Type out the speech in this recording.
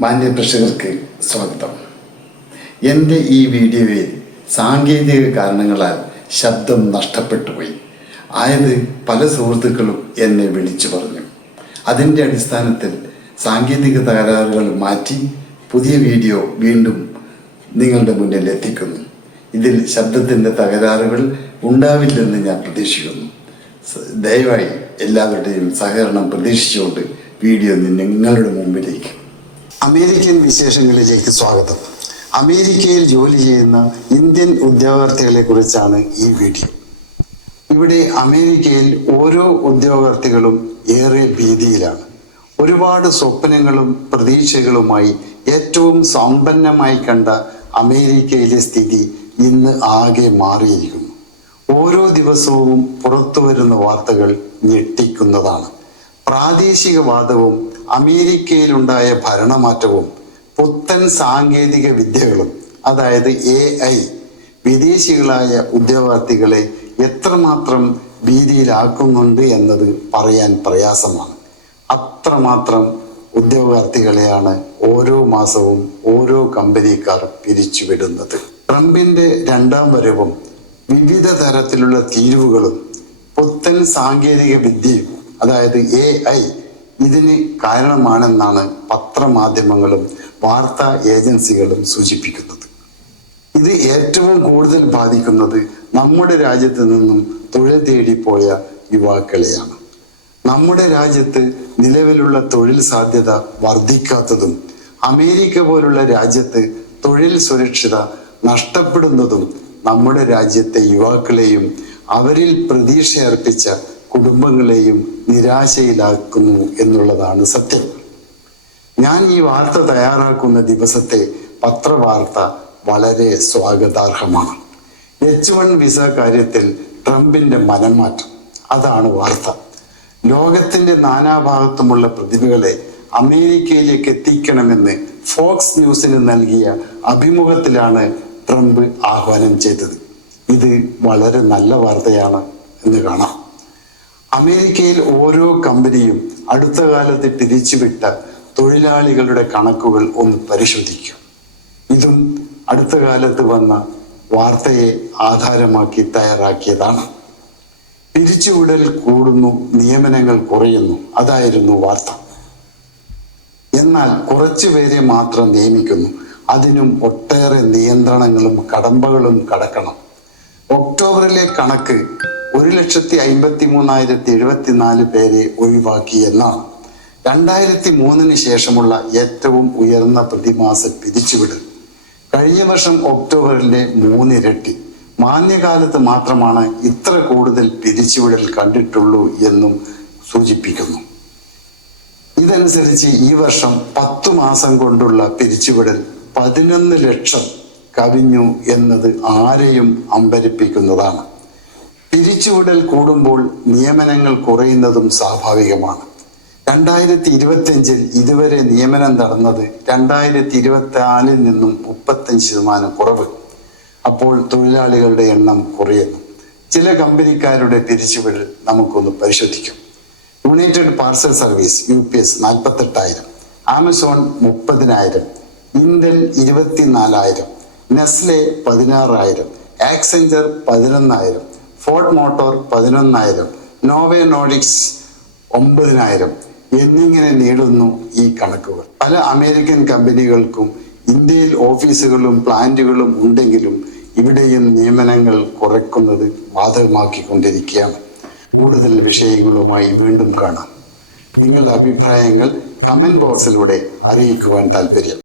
മാന്യ പ്രേക്ഷകർക്ക് സ്വാഗതം. എൻ്റെ ഈ വീഡിയോയിൽ സാങ്കേതിക കാരണങ്ങളാൽ ശബ്ദം നഷ്ടപ്പെട്ടുപോയി. പല സുഹൃത്തുക്കളും എന്നെ വിളിച്ചു പറഞ്ഞു. അതിൻ്റെ അടിസ്ഥാനത്തിൽ സാങ്കേതിക തകരാറുകൾ മാറ്റി പുതിയ വീഡിയോ വീണ്ടും നിങ്ങളുടെ മുന്നിൽ എത്തിക്കുന്നു. ഇതിൽ ശബ്ദത്തിൻ്റെ തകരാറുകൾ ഉണ്ടാവില്ലെന്ന് ഞാൻ പ്രതീക്ഷിക്കുന്നു. ദയവായി എല്ലാവരുടെയും സഹകരണം പ്രതീക്ഷിച്ചുകൊണ്ട് വീഡിയോ നിങ്ങളുടെ മുമ്പിലേക്ക്. അമേരിക്കൻ വിശേഷങ്ങളിലേക്ക് സ്വാഗതം. അമേരിക്കയിൽ ജോലി ചെയ്യുന്ന ഇന്ത്യൻ ഉദ്യോഗാർത്ഥികളെ കുറിച്ചാണ് ഈ വീഡിയോ. ഇവിടെ അമേരിക്കയിൽ ഓരോ ഉദ്യോഗാർത്ഥികളും ഏറെ ഭീതിയിലാണ്. ഒരുപാട് സ്വപ്നങ്ങളും പ്രതീക്ഷകളുമായി ഏറ്റവും സമ്പന്നമായി കണ്ട അമേരിക്കയിലെ സ്ഥിതി ഇന്ന് ആകെ മാറിയിരിക്കുന്നു. ഓരോ ദിവസവും പുറത്തു വരുന്ന വാർത്തകൾ ഞെട്ടിക്കുന്നതാണ്. പ്രാദേശികവാദവും അമേരിക്കയിലുണ്ടായ ഭരണമാറ്റവും പുത്തൻ സാങ്കേതിക വിദ്യകളും, അതായത് AI, വിദേശികളായ ഉദ്യോഗാർത്ഥികളെ എത്രമാത്രം ഭീതിയിലാക്കുന്നുണ്ട് എന്നത് പറയാൻ പ്രയാസമാണ്. അത്രമാത്രം ഉദ്യോഗാർത്ഥികളെയാണ് ഓരോ മാസവും ഓരോ കമ്പനിക്കാർ പിരിച്ചുവിടുന്നത്. ട്രംപിന്റെ രണ്ടാം വരവും വിവിധ തരത്തിലുള്ള തീരുവകളും പുത്തൻ സാങ്കേതിക വിദ്യയും, അതായത് AI, ഇതിന് കാരണമാണെന്നാണ് പത്രമാധ്യമങ്ങളും വാർത്താ ഏജൻസികളും സൂചിപ്പിക്കുന്നത്. ഇത് ഏറ്റവും കൂടുതൽ ബാധിക്കുന്നത് നമ്മുടെ രാജ്യത്ത് നിന്നും തൊഴിൽ തേടിപ്പോയ യുവാക്കളെയാണ്. നമ്മുടെ രാജ്യത്ത് നിലവിലുള്ള തൊഴിൽ സാധ്യത വർദ്ധിക്കാത്തതും അമേരിക്ക പോലുള്ള രാജ്യത്ത് തൊഴിൽ സുരക്ഷിത നഷ്ടപ്പെടുന്നതും നമ്മുടെ രാജ്യത്തെ യുവാക്കളെയും അവരിൽ പ്രതീക്ഷ അർപ്പിച്ച കുടുംബങ്ങളെയും നിരാശയിലാക്കുന്നു എന്നുള്ളതാണ് സത്യം. ഞാൻ ഈ വാർത്ത തയ്യാറാക്കുന്ന ദിവസത്തെ പത്രവാർത്ത വളരെ സ്വാഗതാർഹമാണ്. H1 വിസ കാര്യത്തിൽ ട്രംപിന്റെ മനംമാറ്റം, അതാണ് വാർത്ത. ലോകത്തിന്റെ നാനാഭാഗത്തുമുള്ള പ്രതിഭകളെ അമേരിക്കയിലേക്ക് എത്തിക്കണമെന്ന് ഫോക്സ് ന്യൂസിന് നൽകിയ അഭിമുഖത്തിലാണ് ട്രംപ് ആഹ്വാനം ചെയ്തത്. ഇത് വളരെ നല്ല വാർത്തയാണ് എന്ന് കാണാം. അമേരിക്കയിൽ ഓരോ കമ്പനിയും അടുത്ത കാലത്ത് പിരിച്ചുവിട്ട തൊഴിലാളികളുടെ കണക്കുകൾ ഒന്ന് പരിശോധിക്കും. ഇതും അടുത്ത കാലത്ത് വന്ന വാർത്തയെ ആധാരമാക്കി തയ്യാറാക്കിയതാണ്. പിരിച്ചുവിടൽ കൂടുന്നു, നിയമനങ്ങൾ കുറയുന്നു, അതായിരുന്നു വാർത്ത. എന്നാൽ കുറച്ചു പേരെ മാത്രം നിയമിക്കുന്നു. അതിനും ഒട്ടേറെ നിയന്ത്രണങ്ങളും കടമ്പകളും കടക്കണം. ഒക്ടോബറിലെ കണക്ക് 1,53,074 പേരെ ഒഴിവാക്കി എന്നാണ്. 2003 ശേഷമുള്ള ഏറ്റവും ഉയർന്ന പ്രതിമാസ പിരിച്ചുവിടൽ. കഴിഞ്ഞ വർഷം ഒക്ടോബറിലെ 3 ഇരട്ടി. മാന്യകാലത്ത് മാത്രമാണ് ഇത്ര കൂടുതൽ പിരിച്ചുവിടൽ കണ്ടിട്ടുള്ളൂ എന്നും സൂചിപ്പിക്കുന്നു. ഇതനുസരിച്ച് ഈ വർഷം 10 മാസം കൊണ്ടുള്ള പിരിച്ചുവിടൽ 11 ലക്ഷം കവിഞ്ഞു എന്നത് ആരെയും അമ്പരിപ്പിക്കുന്നതാണ്. പിരിച്ചുവിടൽ കൂടുമ്പോൾ നിയമനങ്ങൾ കുറയുന്നതും സ്വാഭാവികമാണ്. 2025 ഇതുവരെ നിയമനം നടന്നത് 2024 നിന്നും 35% കുറവ്. അപ്പോൾ തൊഴിലാളികളുടെ എണ്ണം കുറയുന്നു. ചില കമ്പനിക്കാരുടെ പിരിച്ചുവിടൽ നമുക്കൊന്ന് പരിശോധിക്കാം. United parcel service UPS 48,000, Amazon 30,000, Intel 24,000, Nestle 16,000, Accenture 11,000, Ford motor 11,000, Novo Nordisk 9,000 എന്നിങ്ങനെ നീളുന്നു ഈ കണക്കുകൾ. പല അമേരിക്കൻ കമ്പനികൾക്കും ഇന്ത്യയിൽ ഓഫീസുകളും പ്ലാന്റുകളും ഉണ്ടെങ്കിലും ഇവിടെയും നിയമനങ്ങൾ കുറയ്ക്കുന്നത് ബാധകമാക്കിക്കൊണ്ടിരിക്കുകയാണ്. കൂടുതൽ വിഷയങ്ങളുമായി വീണ്ടും കാണാം. നിങ്ങളുടെ അഭിപ്രായങ്ങൾ കമന്റ് ബോക്സിലൂടെ അറിയിക്കുവാൻ താല്പര്യം.